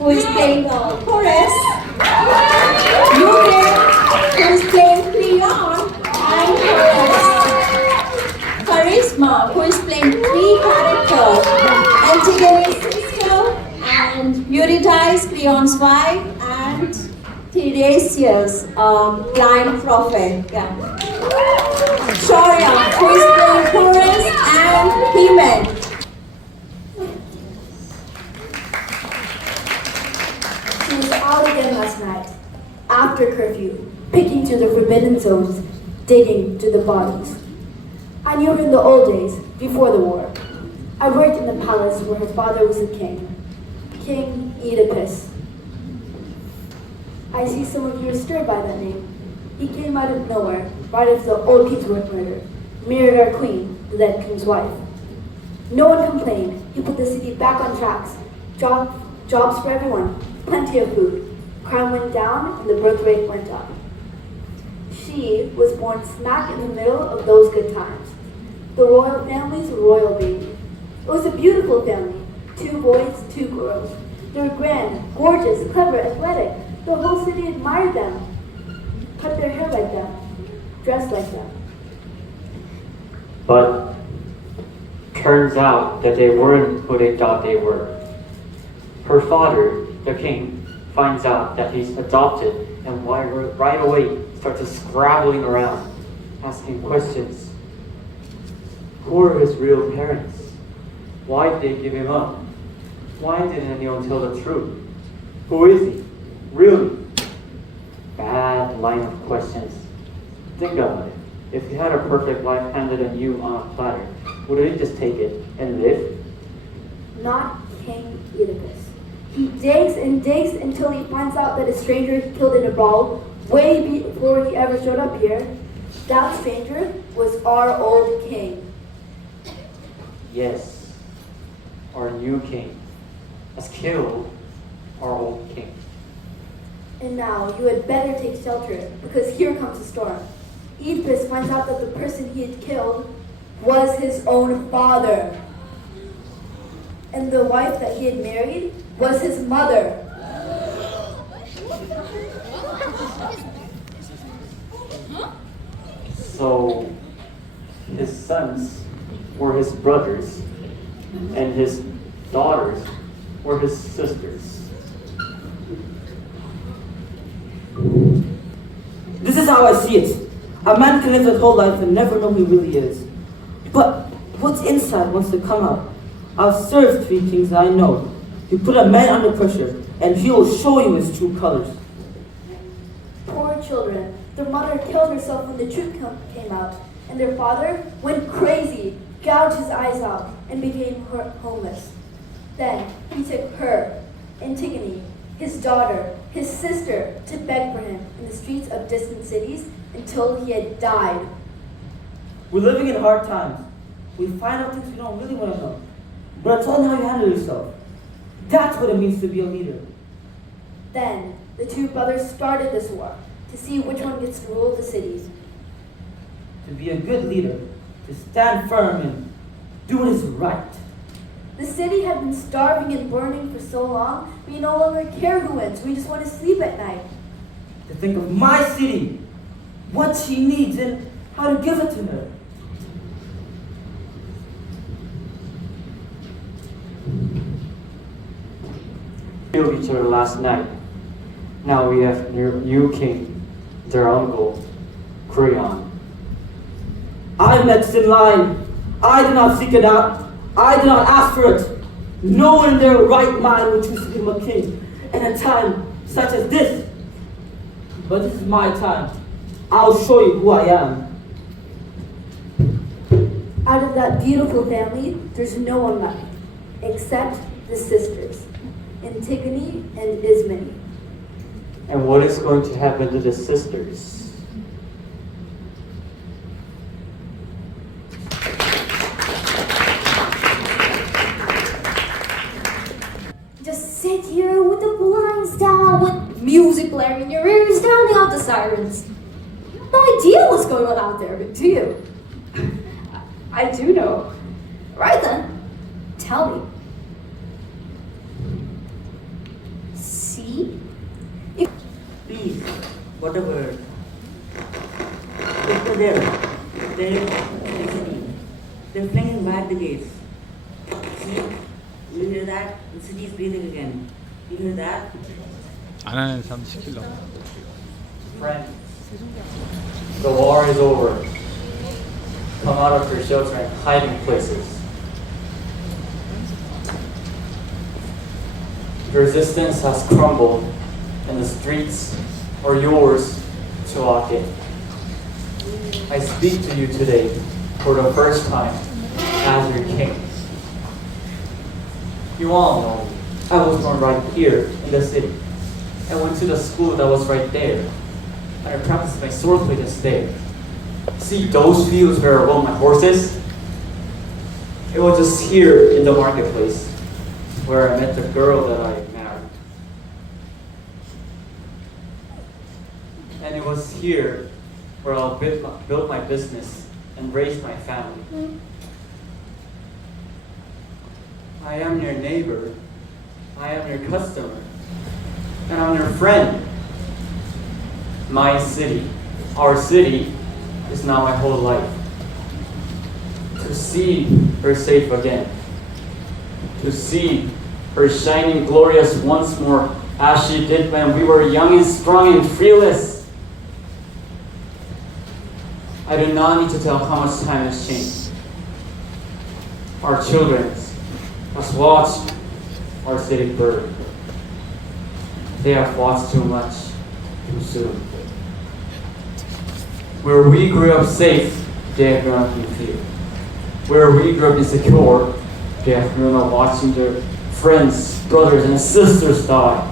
who is playing chorus, Yuki, who is playing Leon and chorus, Charisma, who is playing three characters, Antigone sister and Eurydice, Leon's wife, and Tiresias, blind prophet. Yeah. Shoria, who is playing chorus, and Heman. She was out again last night, after curfew, picking to the forbidden zones, digging to the bodies. I knew her in the old days, before the war. I worked in the palace where her father was a king, King Oedipus. I see some of you are stirred by that name. He came out of nowhere, right after the old kings were murdered, married our queen, the dead king's wife. No one complained. He put the city back on tracks. Jobs for everyone, plenty of food. Crime went down and the birth rate went up. She was born smack in the middle of those good times. The royal family's royal baby. It was a beautiful family. 2 boys, 2 girls. They were grand, gorgeous, clever, athletic. The whole city admired them. Cut their hair like them. Dressed like them. But turns out that they weren't who they thought they were. Her father, the king, finds out that he's adopted and right away starts scrabbling around, asking questions. Who are his real parents? Why did they give him up? Why didn't anyone tell the truth? Who is he? Really? Bad line of questions. Think about it. If you had a perfect life handed on you on a platter, wouldn't you just take it and live? Not King Oedipus. He digs and digs until he finds out that a stranger he killed in a brawl way before he ever showed up here. That stranger was our old king. Yes, our new king has killed our old king. And now you had better take shelter, because here comes a storm. Oedipus finds out that the person he had killed was his own father. And the wife that he had married was his mother. So his sons were his brothers, and his daughters were his sisters. This is how I see it. A man can live his whole life and never know who he really is. But what's inside wants to come out. I've served 3 kings I know. You put a man under pressure, and he will show you his true colors. Poor children. Their mother killed herself when the truth came out, and their father went crazy, gouged his eyes out, and became homeless. Then he took her, Antigone, his daughter, his sister, to beg for him in the streets of distant cities until he had died. We're living in hard times. We find out things we don't really want to know. But it's all how you handle yourself. That's what it means to be a leader. Then the 2 brothers started this war to see which one gets to rule the cities. To be a good leader, to stand firm and do what is right. The city had been starving and burning for so long, we no longer care who wins. We just want to sleep at night. To think of my city, what she needs, and how to give it to her. Killed each other last night. Now we have new king, their uncle, Creon. I'm next in line. I did not seek it out. I did not ask for it. No one in their right mind would choose to become a king in a time such as this. But this is my time. I'll show you who I am. Out of that beautiful family, there's no one left, except the sisters, Antigone and Ismene. And what is going to happen to the sisters? Just sit here with the blinds down, with music blaring in your ears, drowning out the sirens. No idea what's going on out there, but do you? I do know. Right then, tell me. whatever. Look at them. They're in the city. They're flinging back the gates. See? You hear that? The city is breathing again. You hear that? 안 하는 사람 시키려고. Friend, the war is over. Come out of your shelter and hiding places. Resistance has crumbled, and the streets are yours to walk in. I speak to you today for the first time as your king. You all know me. I was born right here in the city. I went to the school that was right there. And I practiced my swordplay this day. See those fields where I rode my horses? It was just here in the marketplace where I met the girl that I married. And it was here where I'll build my business and raise my family. I am your neighbor. I am your customer. And I'm your friend. My city, our city, is now my whole life. To see her safe again. To see her shining glorious once more as she did when we were young and strong and fearless. I do not need to tell how much time has changed. Our children have watched our city burn. They have watched too much, too soon. Where we grew up safe, they have grown up in fear. Where we grew up insecure, they have grown up watching their friends, brothers, and sisters die.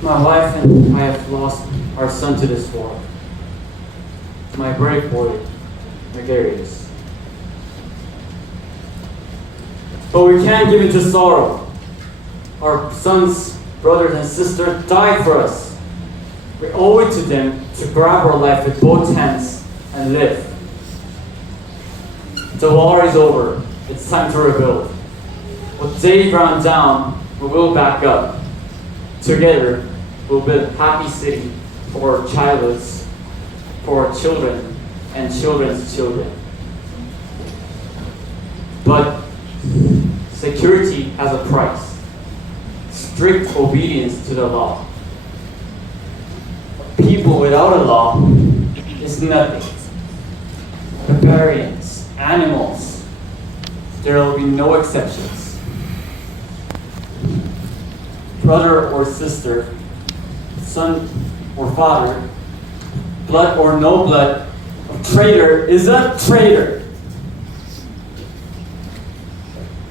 My wife and I have lost our son to this war. My brave boy, Megarius. But we can't give in to sorrow. Our sons, brothers, and sisters died for us. We owe it to them to grab our life with both hands and live. The war is over. It's time to rebuild. What they ground down, we will back up. Together, we'll build a happy city for our childhoods, for our children and children's children. But security has a price. Strict obedience to the law. People without a law is nothing. Barbarians, animals, there will be no exceptions. Brother or sister, son or father, blood or no blood, a traitor is a traitor.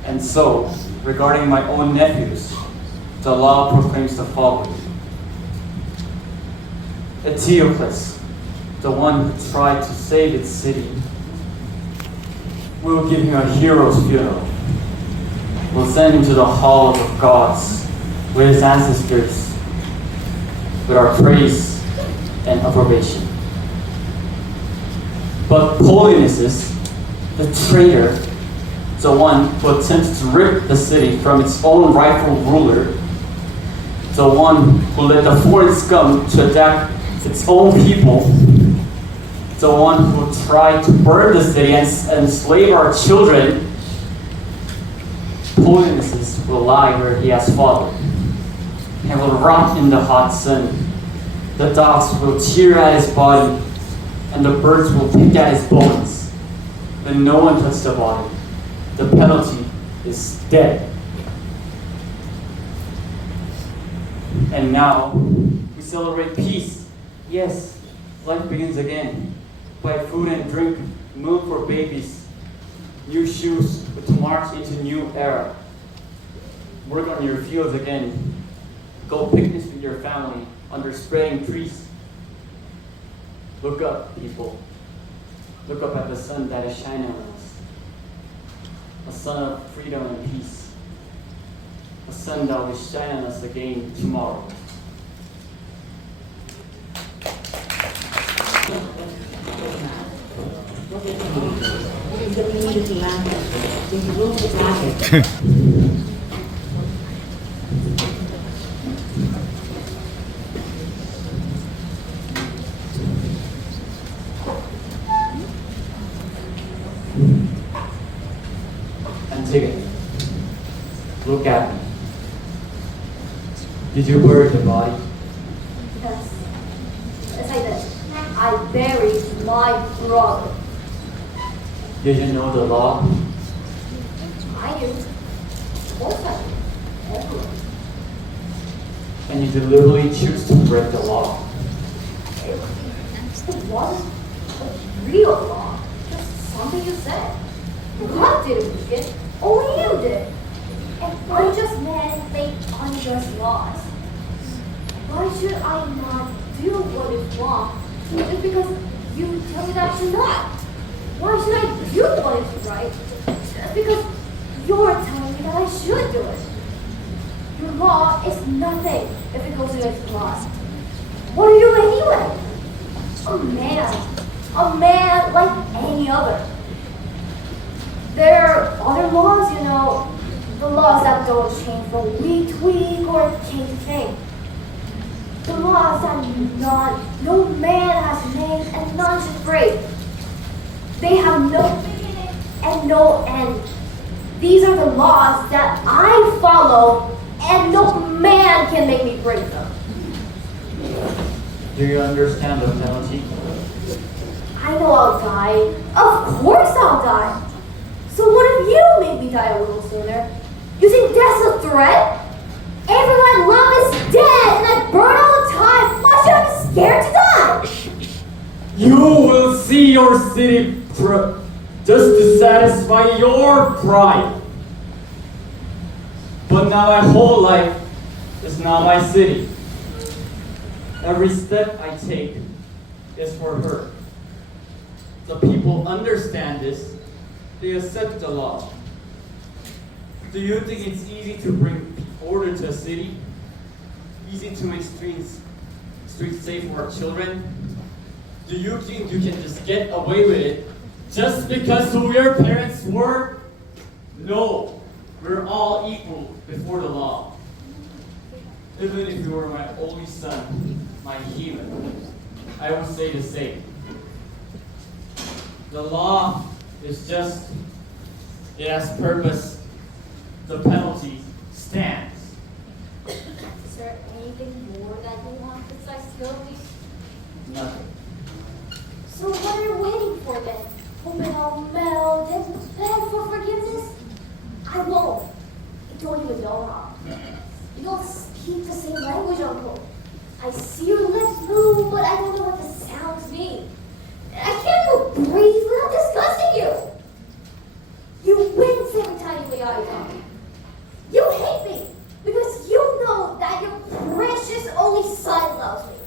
And so, regarding my own nephews, the law proclaims the following. Antiochus, the one who tried to save its city, we will give him a hero's funeral. We'll send him to the hall of the gods with his ancestors, with our praise and approbation. But Polynices, the traitor, the one who attempts to rip the city from its own rightful ruler, the one who led the foreign scum to attack its own people, the one who tried to burn the city and enslave our children, Polynices will lie where he has fallen and will rot in the hot sun. The dogs will tear at his body and the birds will pick at his bones. But no one touched the body. The penalty is dead. And now we celebrate peace. Yes, life begins again. Buy food and drink, milk for babies, new shoes to march into new era. Work on your fields again. Go picnics with your family under spraying trees. Look up, people. Look up at the sun that is shining on us. A sun of freedom and peace. A sun that will shine on us again tomorrow. Look at me. Did you bury the body? Yes. Yes, I did. I buried my brother. Did you know the law? I do. Of course I do. Everyone. And you deliberately choose to break the law. It wasn't a real law. Just something you said. God didn't make it. Only you did. And unjust men make unjust laws. Why should I not do what is wrong just because you tell me that to not? Why should I do what is right just because you're telling me that I should do it? Your law is nothing if it goes against the laws. What are you anyway? A man like any other. There are other laws, you know, the laws that don't change from week to week or king to king. The laws that no man has made and none should break. They have no beginning and no end. These are the laws that I follow and no man can make me break them. Do you understand the penalty? I know I'll die. Of course I'll die. So what if you make me die a little sooner? You think that's a threat? Everyone I love is dead and I burn all the time. Why should I be scared to die? You will see your city just to satisfy your pride. But now my whole life is not my city. Every step I take is for her. The people understand this. They accept the law. Do you think it's easy to bring order to a city? Easy to make streets safe for our children? Do you think you can just get away with it just because who your parents were? No, we're all equal before the law. Even if you were my only son, my human, I would say the same. The law is just, it has purpose. The penalty stands. Is there anything more that you want besides killing me? Nothing. So what are you waiting for then? Hoping I'll melt and beg for forgiveness? I won't. You don't even know how. You don't speak the same language, Uncle. I see your lips move, but I don't know what the sounds mean. I can't even breathe without disgusting you. You wince every time you make eye contact. You hate me because you know that your precious only son loves me.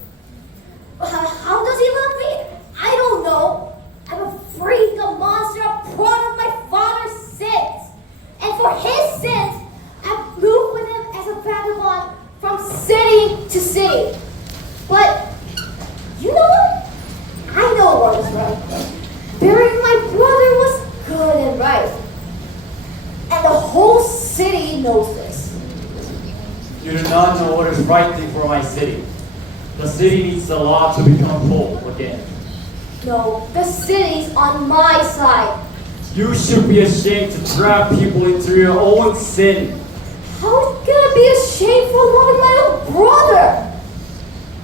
But how does he love me? I don't know. I'm a freak, a monster, a product of my father's sins. And for his sins, I've moved with him as a vagabond from city to city. But you know what? I know what is right. Burying my brother was good and right. And the whole city knows this. You do not know what is right thing for my city. The city needs the law to become whole again. No, the city's on my side. You should be ashamed to drag people into your own sin. How is it gonna be a shame for loving my own brother?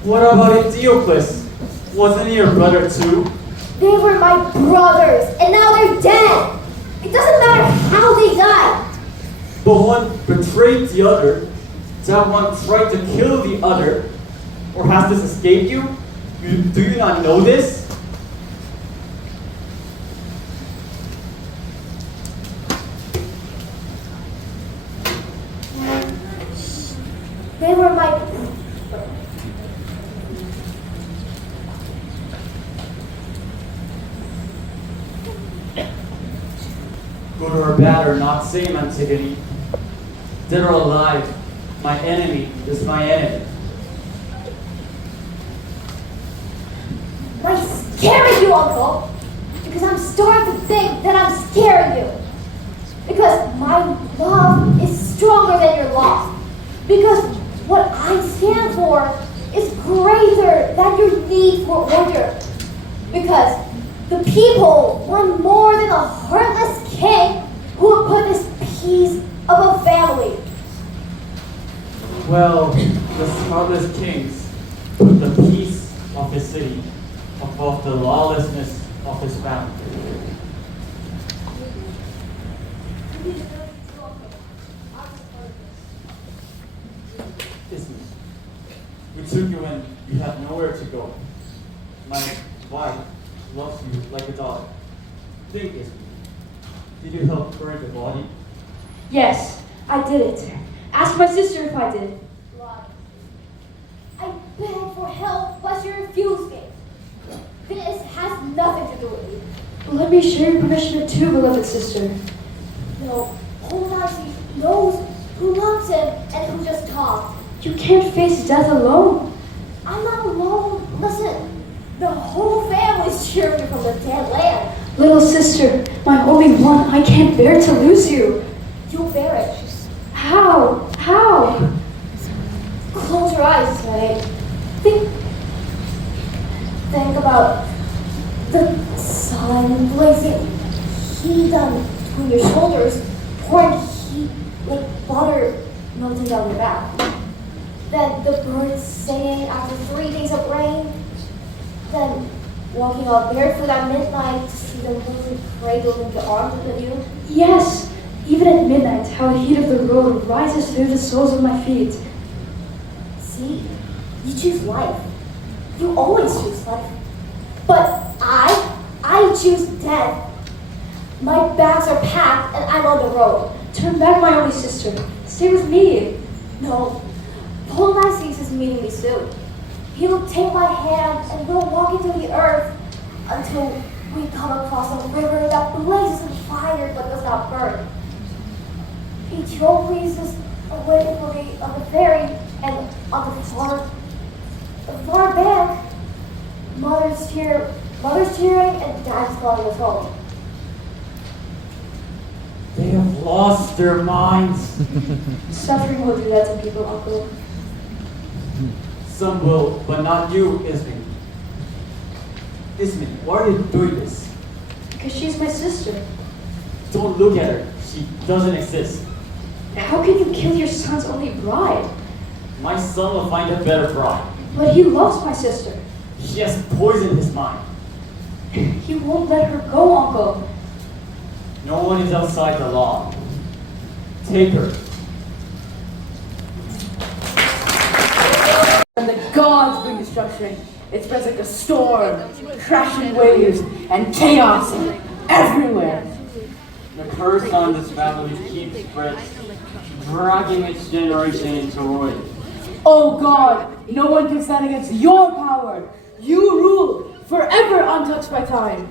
What about Antiochus? Wasn't he your brother too? They were my brothers, and now they're dead. It doesn't matter how they died. But one betrayed the other. That one tried to kill the other. Or has this escaped you? Do you not know this? They were my... Good or bad or not same, Antigone. Dead or alive, my enemy is my enemy. I'm scaring you, Uncle. Because I'm starting to think that I'm scaring you. Because my love is stronger than your loss. Because what I stand for is greater than your need for order. Because the people want more than a heartless king who would put this peace above family. Well, the smugglers kings put the peace of his city above the lawlessness of his family. Listen, we took you when you had nowhere to go. My wife loves you like a daughter. Think, Ismi, did you help bury the body? Yes, I did it. Ask my sister if I did. I begged for help, but she refused me. This has nothing to do with you. Let me share your punishment too, beloved sister. No, Polonices knows who loves him and who just talks. You can't face death alone. I'm not alone. Listen, the whole family's cheering from the dead land. Little sister, my only one, I can't bear to lose you. You'll bear it. How? How? Close your eyes, right? Think about the sun blazing heat on between your shoulders, pouring heat like butter melting down your back. Then the birds singing after 3 days of rain. Then walking out barefoot at midnight to see the moon cradled in the arms of the you. Yes, even at midnight, how the heat of the road rises through the soles of my feet. See, you choose life. You always choose life. But I choose death. My bags are packed and I'm on the road. Turn back, my only sister. Stay with me. No, Polonices is meeting me soon. He'll take my hand and we'll walk into the earth until we come across a river that blazes with fire but does not burn. Eteocles is waiting for me on the ferry, and on the far bank, mother's cheering and dad's calling us home. They have lost their minds. Suffering will do that to people, Uncle. Some will, but not you, Ismi. Ismi, why are you doing this? Because she's my sister. Don't look at her. She doesn't exist. How can you kill your son's only bride? My son will find a better bride. But he loves my sister. He has poisoned his mind. He won't let her go, Uncle. No one is outside the law. Take her. And the gods bring destruction. It spreads like a storm, crashing waves, and chaos everywhere. The curse on this family keeps spreading, dragging its generation into ruin. Oh God, no one can stand against your power. You rule forever untouched by time.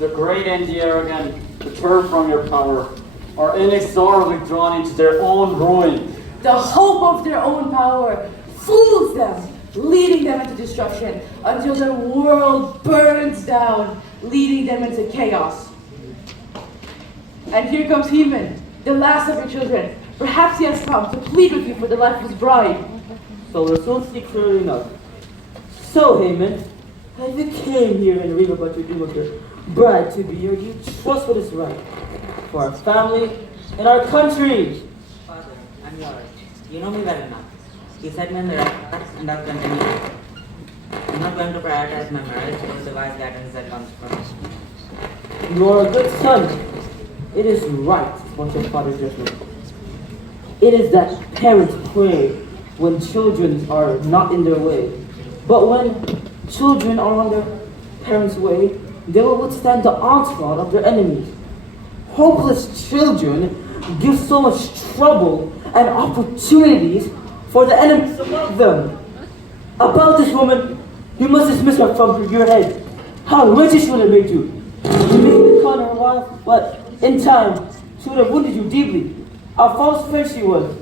The great and the arrogant who turn from your power are inexorably drawn into their own ruin. The hope of their own power fools them, leading them into destruction until the world burns down, leading them into chaos. And here comes Heman, the last of your children. Perhaps he has come to plead with you for the life of his bride. So Rasul speaks clearly enough. So, Haman, as you came here and read about your dream of your bride to be, or do you trust what is right for our family and our country? Father, I'm yours. You know me well enough. You set me in the right path and I'll continue. I'm not going to prioritize my marriage or the wise guidance that comes from it. You are a good son. It is right what your father judgment. It is that parents pray when children are not in their way. But when children are on their parents' way, they will withstand the onslaught of their enemies. Hopeless children give so much trouble and opportunities for the enemies above them. About this woman, you must dismiss her from your head. How wretched she would have made you. You may have called her a wife, but in time, she would have wounded you deeply. A false friend she was.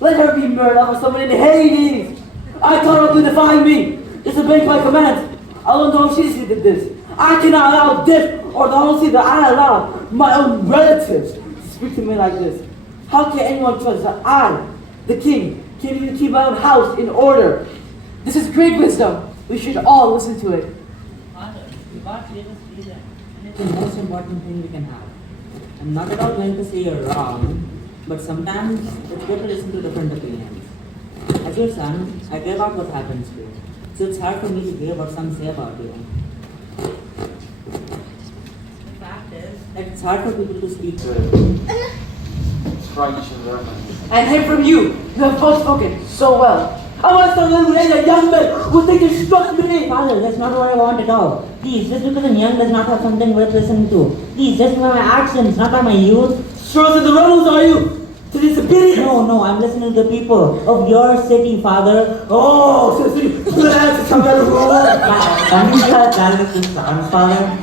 Let her be murdered by someone in Hades. I told her to defy me. Disobey my commands. I don't know if she did this. I cannot allow this or the whole city that I allow my own relatives to speak to me like this. How can anyone trust that I, the king, can even keep my own house in order? This is great wisdom. We should all listen to it. Father, you can't leave us freedom. And it's the most important thing we can have. I'm not at all going to say you're wrong, but sometimes it's good to listen to different opinions. As your son, I care about what happens to you. So it's hard for me to hear what some say about you. The fact is that it's hard for people to speak to it. Christ and reverence. And hear from you. You have both spoken so well. I want some little young men who think they struck me. Father, that's not what I want at all. Please, just because I'm young does not have something worth listening to. Please, just by my actions, not by my youth. Sure to the rebels are you? To disobedience? No, I'm listening to the people of your city, Father. Oh, so you plan to come out of ruler? Can you tell that with sons, Father?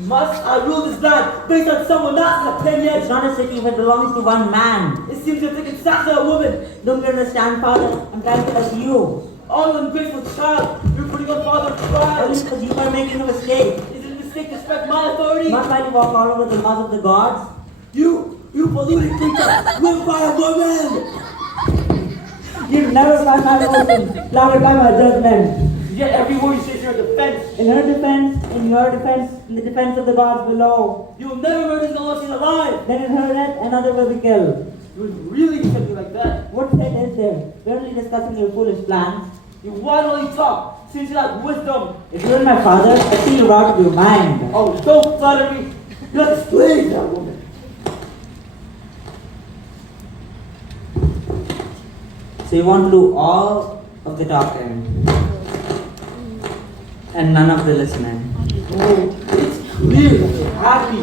Must I rule this land based on someone else's opinion? It's not a city if it belongs to one man. It seems you're taking sex of a woman. Don't you understand, Father? I'm trying to help you. Oh, you ungrateful child. You're putting on father's pride. Only because you are making a mistake. Is it a mistake to respect my authority? Not while you walk all over the mouth of the gods. You polluted creature, live by a woman. You never find my emotions, clouded by my judgment. Yet every word you say is your defense. In her defense, in your defense, in the defense of the gods below. You will never murder no one she's alive. Then in her death, another will be killed. You would really do something like that. What threat is there? We're only discussing your foolish plans. You want only talk, since you lack wisdom. If you were my father, I'd see you out of your mind. Oh, don't flatter me. You have to slay that woman. So you want to do all of the talking and none of the listening. Oh, it's clear that you're happy.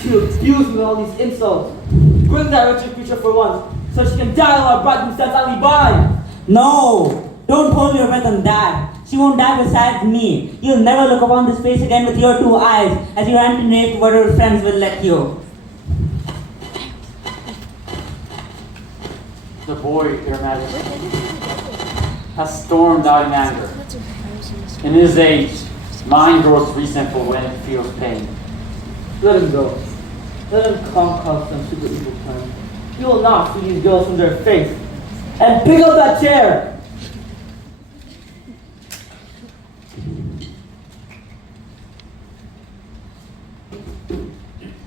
She'll abuse me with all these insults. Bring that wretched creature for once, so she can die while I brought him silently by. No! Don't hold your breath on that. She won't die beside me. You'll never look upon this face again with your two eyes as you run to nape whatever friends will let you. The boy, Your Majesty, has stormed out in anger. In his age, mind grows resentful when it feels pain. Let him go. Let him conquer some super evil plan. You will not see these girls from their faith. And pick up that chair!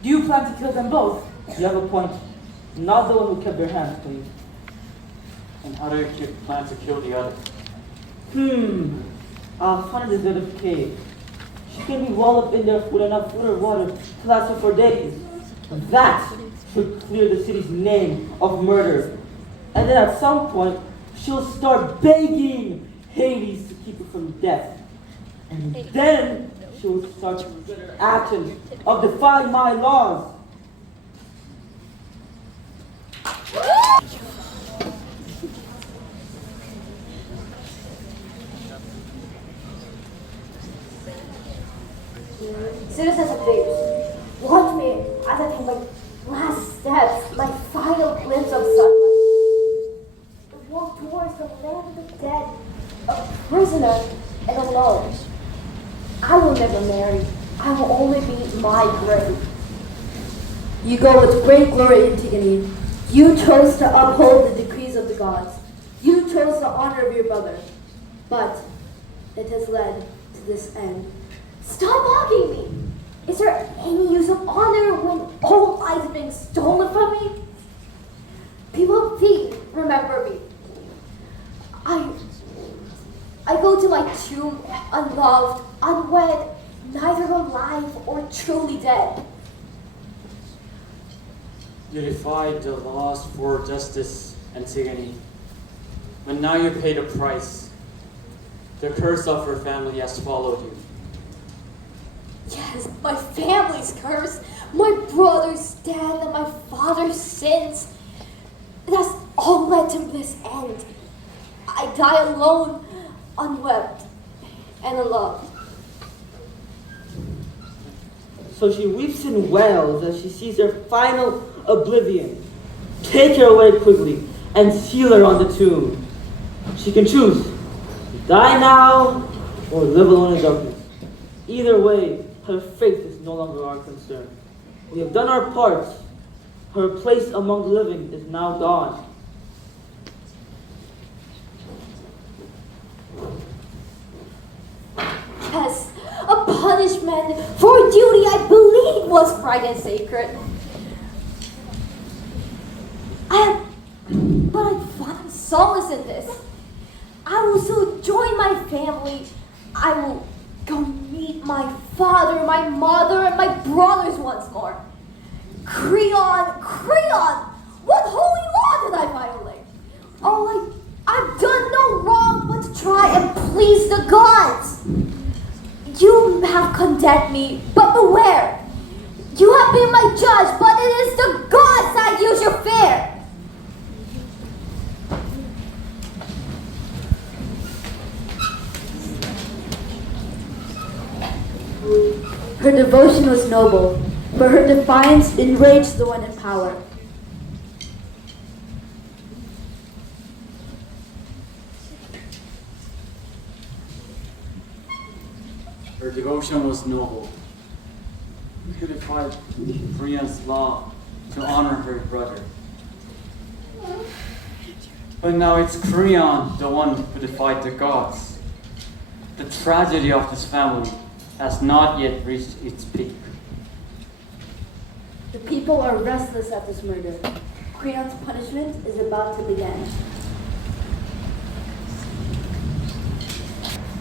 Do you plan to kill them both? You have a point. Not the one who kept their hands clean. And how do you plan to kill the other? I'll find a deserted cave. She can be walled up in there with enough food or water to last her for days. That should clear the city's name of murder. And then at some point, she'll start begging Hades to keep her from death. And then she'll start to regret her actions of defying my laws. Citizens of Thebes, watch me as I take my last steps, my final glimpse of sunlight. I walk towards the land of the dead, a prisoner and alone. I will never marry. I will only be my grave. You go with great glory, Antigone. You chose to uphold the decrees of the gods. You chose the honor of your brother. But it has led to this end. Stop mocking me! Is there any use of honor when all life is being stolen from me? People of Thebes remember me. I go to my tomb unloved, unwed, neither alive or truly dead. You defied the laws for justice, Antigone. But now you paid a price. The curse of her family has followed you. Yes, my family's curse, my brother's death, and my father's sins. That's all led to this end. I die alone, unwept, and unloved. So she weeps and wails as she sees her final oblivion. Take her away quickly and seal her on the tomb. She can choose to die now or live alone in darkness. Either way, her fate is no longer our concern. We have done our part. Her place among the living is now gone. Yes, a punishment for a duty I believe was right and sacred. But I find solace in this. I will soon join my family. I will go meet my father, my mother, and my brothers once more. Creon, Creon, what holy law did I violate? Oh, I've done no wrong but to try and please the gods. You have condemned me, but beware. You have been my judge, but it is the gods that you shall fear. Her devotion was noble, but her defiance enraged the one in power. Her devotion was noble. She defied Creon's law to honor her brother. But now it's Creon, the one who defied the gods. The tragedy of this family has not yet reached its peak. The people are restless at this murder. Creon's punishment is about to begin.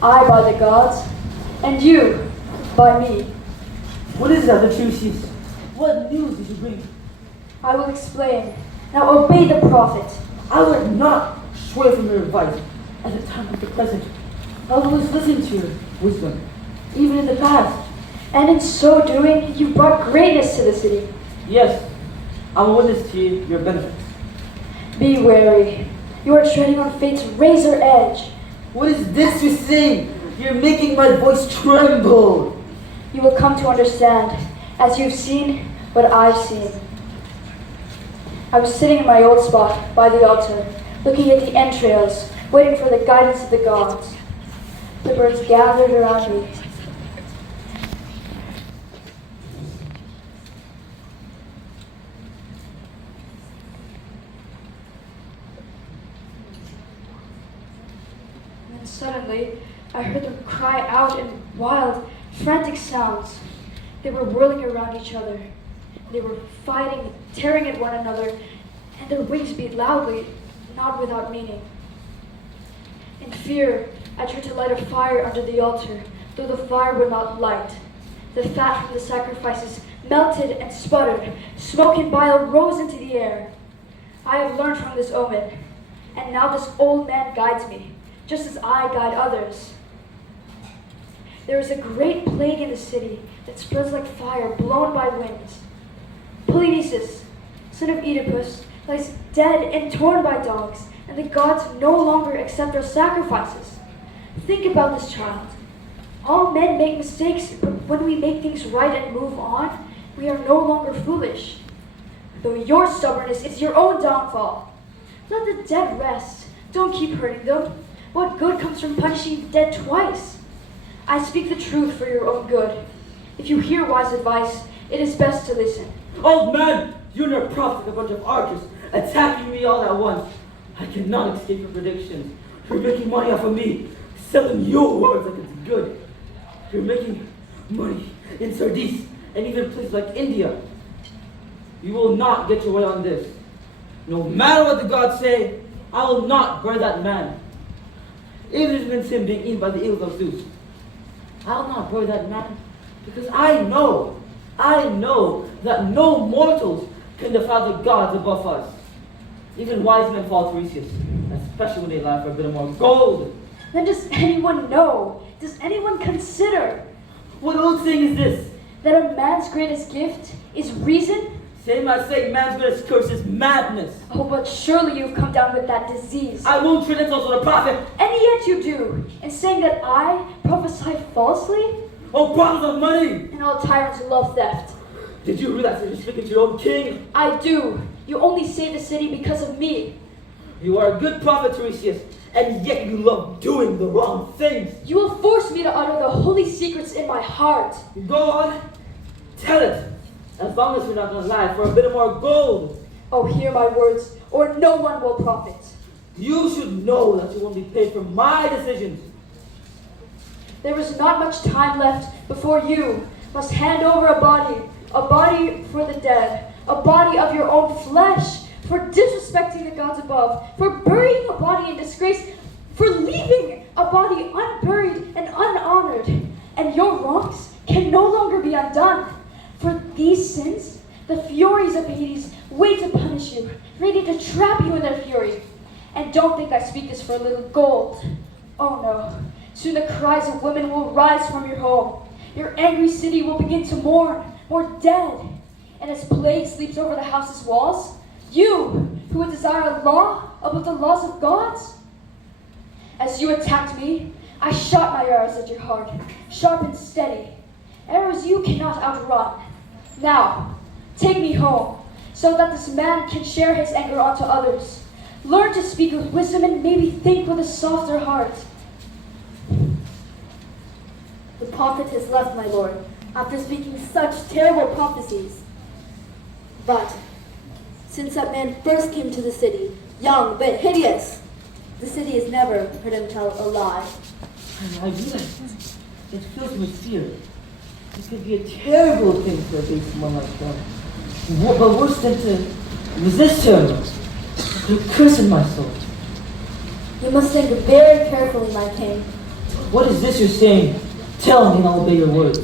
I by the gods, and you by me. What is that, Atreusius? What news did you bring? I will explain. Now obey the prophet. I would not swear from your advice at the time of the present. I will always listen to your wisdom, even in the past. And in so doing, you brought greatness to the city. Yes, I will witness to you your benefits. Be wary. You are treading on fate's razor edge. What is this you're saying? You're making my voice tremble. You will come to understand, as you've seen what I've seen. I was sitting in my old spot by the altar, looking at the entrails, waiting for the guidance of the gods. The birds gathered around me. And then suddenly, I heard them cry out in wild, frantic sounds. They were whirling around each other. They were fighting, tearing at one another, and their wings beat loudly, not without meaning. In fear, I tried to light a fire under the altar, though the fire would not light. The fat from the sacrifices melted and sputtered. Smoke and bile rose into the air. I have learned from this omen, and now this old man guides me, just as I guide others. There is a great plague in the city that spreads like fire blown by winds. Polynices, son of Oedipus, lies dead and torn by dogs, and the gods no longer accept our sacrifices. Think about this child. All men make mistakes, but when we make things right and move on, we are no longer foolish. Though your stubbornness is your own downfall. Let the dead rest. Don't keep hurting them. What good comes from punishing the dead twice? I speak the truth for your own good. If you hear wise advice, it is best to listen. Old man, you and your prophet, a bunch of archers, attacking me all at once. I cannot escape your predictions. You're making money off of me, selling your words like it's good. You're making money in Sardis and even places like India. You will not get your way on this. No matter what the gods say, I will not burn that man. Even if it means him being eaten by the eagles of Zeus. I will not burn that man because I know that no mortals can defy the gods above us. Even wise men fall, Tiresias, especially when they lie for a bit more gold. Then does anyone know? Does anyone consider What old saying is this? that a man's greatest gift is reason? Same as saying man's greatest curse is madness. Oh, but surely you've come down with that disease. I won't treat insults with a prophet. And yet you do, in saying that I prophesy falsely? Oh, prophets of money! And all tyrants love theft. Did you realize that you're speaking to your own king? I do. You only save the city because of me. You are a good prophet, Tiresias, and yet you love doing the wrong things. You will force me to utter the holy secrets in my heart. Go on, tell it. As long as you're not going to lie for a bit more gold. Oh, hear my words, or no one will profit. You should know that you won't be paid for my decisions. There is not much time left before you must hand over a body for the dead, a body of your own flesh, for disrespecting the gods above, for burying a body in disgrace, for leaving a body unburied and unhonored. And your wrongs can no longer be undone. For these sins, the furies of Hades wait to punish you, ready to trap you in their fury. And don't think I speak this for a little gold. Oh no, soon the cries of women will rise from your home. Your angry city will begin to mourn, more dead. And as plague sleeps over the house's walls, you, who would desire a law above the laws of gods? As you attacked me, I shot my arrows at your heart, sharp and steady, arrows you cannot outrun. Now, take me home, so that this man can share his anger onto others. Learn to speak with wisdom and maybe think with a softer heart. The prophet has left, my lord, after speaking such terrible prophecies. But since that man first came to the city, young but hideous, the city has never heard him tell a lie. I realize it fills me with fear. It could be a terrible thing for a base someone like him. But worse than to resist him, to curse in my soul. You must think very carefully, my king. What is this you're saying? Tell me and I'll obey your words.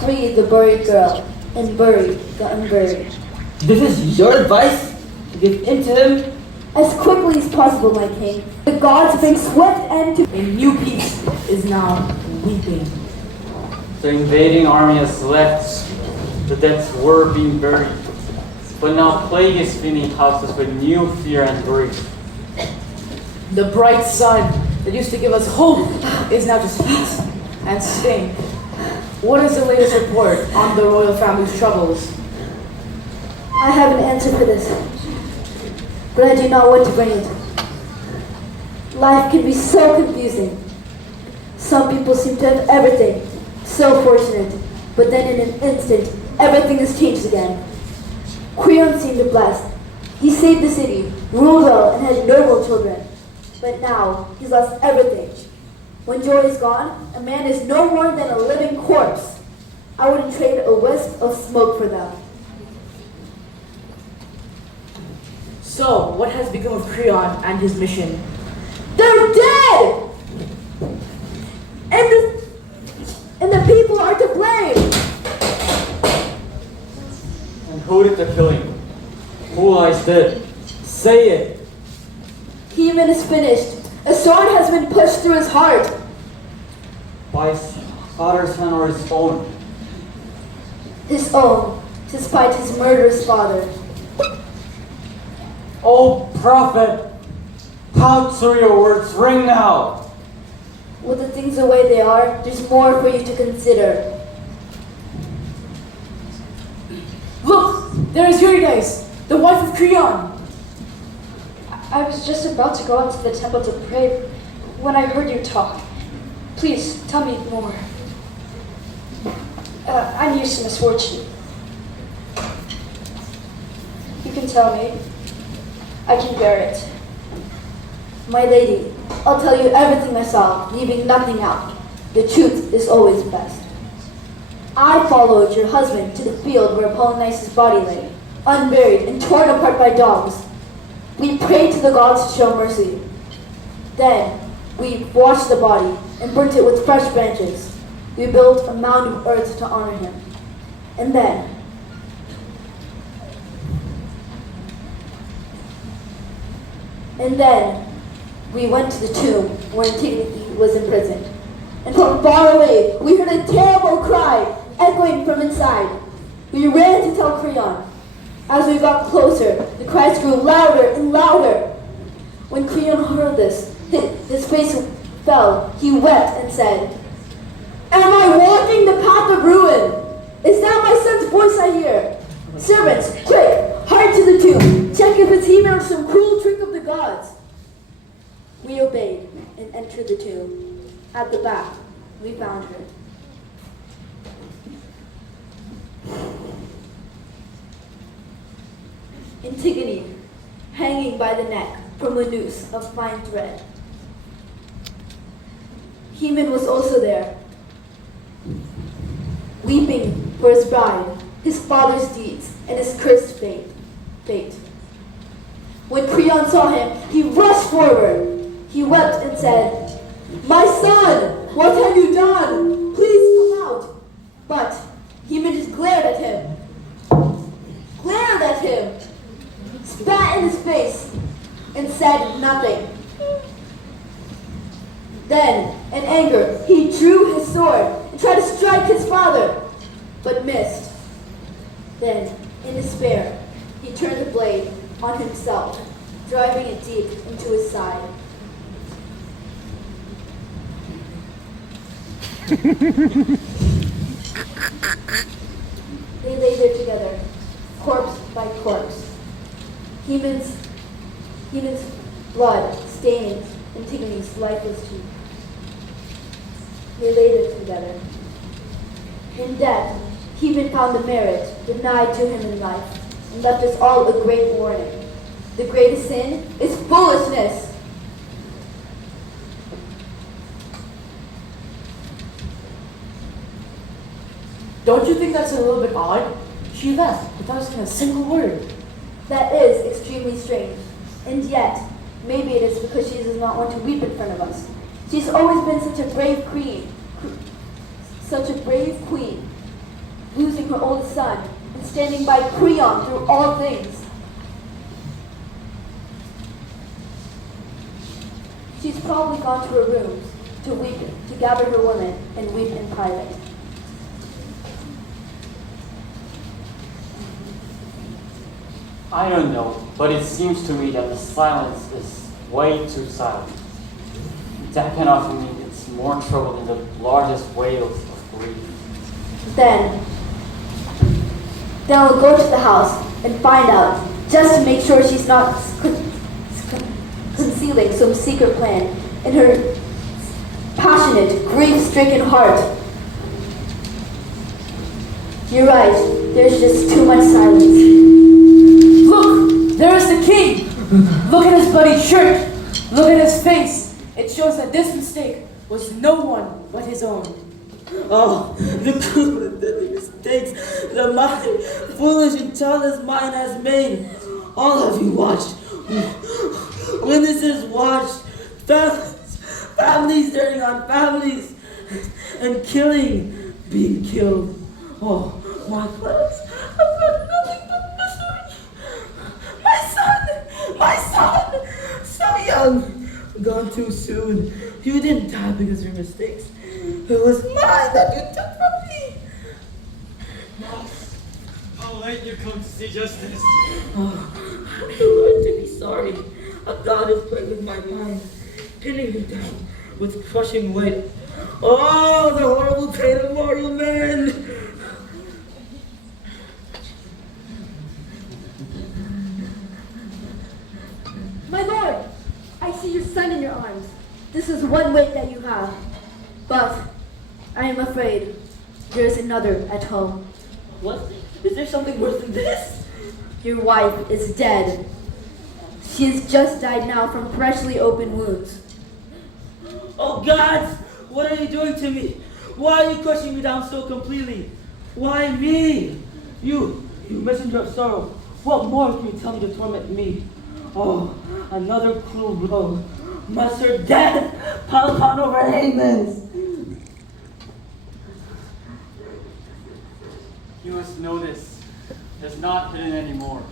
Free the buried girl and bury the unburied. This is your advice? To give in to him? As quickly as possible, my king. The gods bring swift end to... A new peace is now weeping. The invading army has left. The dead were being buried. But now plague is filling houses with new fear and grief. The bright sun that used to give us hope is now just heat and stink. What is the latest report on the royal family's troubles? I have an answer for this, but I do not want to bring it. Life can be so confusing. Some people seem to have everything, so fortunate, but then in an instant, everything has changed again. Creon seemed blessed. He saved the city, ruled well, and had noble children. But now, he's lost everything. When joy is gone, a man is no more than a living corpse. I wouldn't trade a wisp of smoke for them. So, what has become of Creon and his mission? They're dead! And the people are to blame! And who did the killing? Who lies dead? Say it! Heman is finished. A sword has been pushed through his heart. By his father's hand or his own? His own, despite his murderous father. O prophet, how true your words ring now! With the things the way they are, there's more for you to consider. Look! There is Eurydice, the wife of Creon! I was just about to go into the temple to pray when I heard you talk. Please, tell me more. I'm used to misfortune. You can tell me. I can bear it. My lady, I'll tell you everything I saw, leaving nothing out. The truth is always best. I followed your husband to the field where Polynices' body lay, unburied and torn apart by dogs. We prayed to the gods to show mercy. Then, we washed the body and burnt it with fresh branches. We built a mound of earth to honor him. And then, we went to the tomb where Antigoné was imprisoned. And from far away, we heard a terrible cry echoing from inside. We ran to tell Creon. As we got closer, the cries grew louder and louder. When Creon heard this, his face fell. He wept and said, "Am I walking the path of ruin? Is that my son's voice I hear? Servants, quick, hurry to the tomb. Check if it's Heman or some cruel trick of the gods." We obeyed and entered the tomb. At the back, we found her. Antigone, hanging by the neck from a noose of fine thread. Heman was also there, weeping for his bride, his father's deeds, and his cursed fate. When Creon saw him, he rushed forward. He wept and said, "My son, what have you done? Please come out." But Heman just glared at him, spat in his face, and said nothing. Then, in anger, he drew his sword and tried to strike his father, but missed. Then, in despair, he turned the blade on himself, driving it deep into his side. They lay there together, corpse by corpse. Heman's blood staining Antigone's lifeless cheek. They lay there together. In death, Heman found the merit denied to him in life, and left us all a great warning. The greatest sin is foolishness. Don't you think that's a little bit odd? She left without saying a single word. That is extremely strange. And yet, maybe it is because she does not want to weep in front of us. She's always been such a brave queen, losing her oldest son and standing by Creon through all things. She's probably gone to her rooms to weep, to gather her women and weep in private. I don't know, but it seems to me that the silence is way too silent. That can often mean it's more trouble than the largest wails of grief. Then we'll go to the house and find out, just to make sure she's not concealing some secret plan in her passionate, grief-stricken heart. You're right, there's just too much silence. Look, there is the king. Look at his bloody shirt. Look at his face. It shows that this mistake was no one but his own. Oh, the cruel and deadly mistakes that my foolish and childless mind has made. All of you watched. Witnesses watched. Families turning on families. And being killed. Oh, my clothes. I've got nothing but misery. My son, so young, gone too soon. You didn't die because of your mistakes. It was mine that you took from me. How late you come to see justice? Oh, I learned to be sorry. A God has played with my mind, pinning me down with crushing weight. Oh, the horrible pain of mortal men. My lord, I see your son in your arms. This is one weight that you have. But I am afraid there is another at home. What? Is there something worse than this? Your wife is dead. She has just died now from freshly opened wounds. Oh God, what are you doing to me? Why are you crushing me down so completely? Why me? You messenger of sorrow. What more can you tell me to torment me? Oh, another cruel blow. Must her death pile upon over Haman's. You must know this. It's not hidden anymore.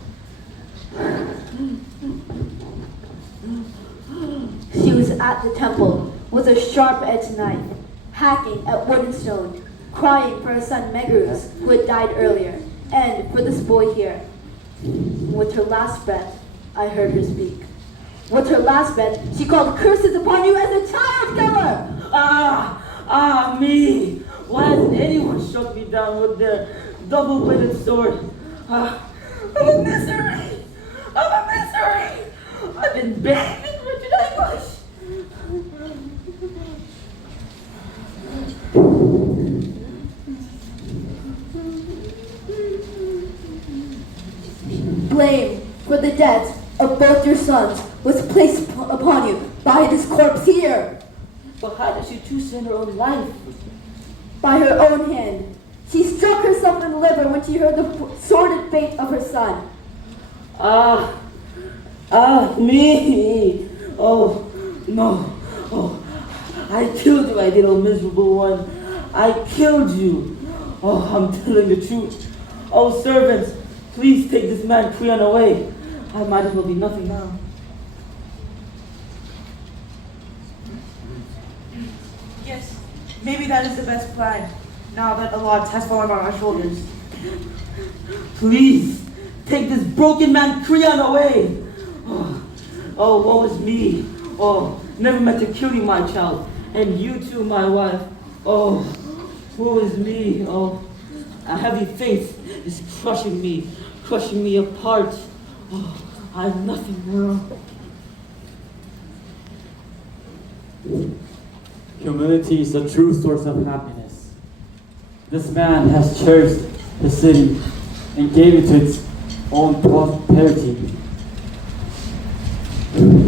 She was at the temple with a sharp-edged knife, hacking at wood and stone, crying for her son Megarus, who had died earlier, and for this boy here. With her last breath, I heard her speak. With her last breath, she called curses upon you as a child killer! Me! Why hasn't anyone struck me down with their double-bladed sword? I'm a misery! I've been bathed in wretched anguish! Blame for the death of both your sons was placed upon you by this corpse here. But how did she choose to end her own life? By her own hand. She struck herself in the liver when she heard the sordid fate of her son. Ah, me! Oh, no. Oh, I killed you, my little miserable one. I killed you. Oh, I'm telling the truth. Oh, servants, please take this man Creon away. I might as well be nothing now. Yes, maybe that is the best plan, now that a lot has fallen on our shoulders. Please, take this broken man Creon away. Oh, woe is me. Oh, never meant to kill you, my child. And you too, my wife. Oh, woe is me. Oh, a heavy faith is crushing me apart. Oh, I have nothing now. Humility is the true source of happiness. This man has cherished the city and gave it to its own prosperity.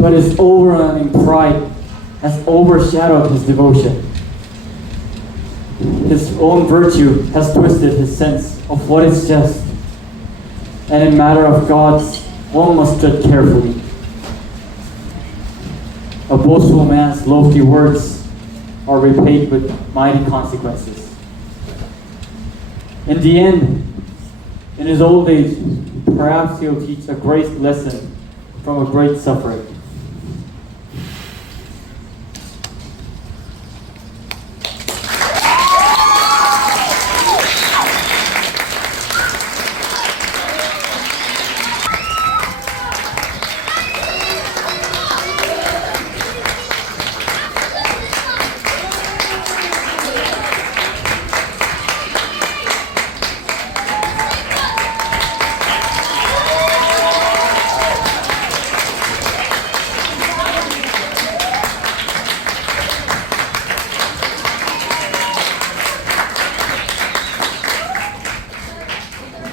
But his overwhelming pride has overshadowed his devotion. His own virtue has twisted his sense of what is just, and in matter of God's, one must tread carefully. A boastful man's lofty words are repaid with mighty consequences. In the end, in his old age, perhaps he'll teach a great lesson from a great suffering.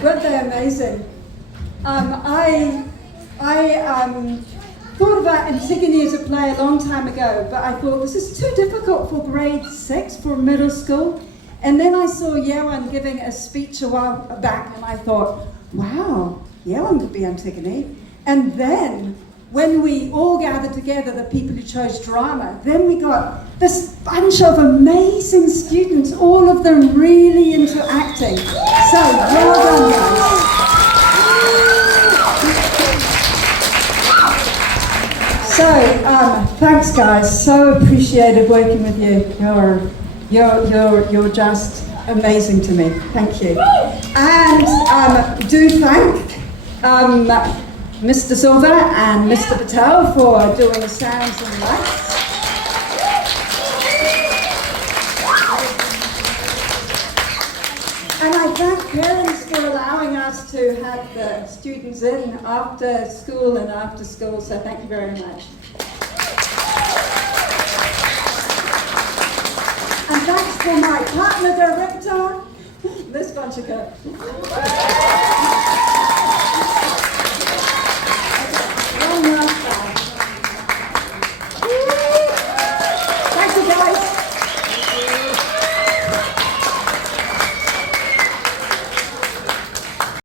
Weren't they amazing? I thought about Antigone as a play a long time ago, but I thought this is too difficult for grade 6, for middle school. And then I saw Yewan giving a speech a while back, and I thought, wow, Yewan could be Antigone. And then, when we all gathered together, the people who chose drama, then we got this bunch of amazing students, all of them really into acting. So, well done, guys. So, thanks, guys. So appreciated working with you. You're just amazing to me. Thank you. And do thank Mr. Silva and Mr. Patel for doing sounds and lights. And I thank parents for allowing us to have the students in after school and after school, so thank you very much. And thanks for my partner director, this bunch of girls.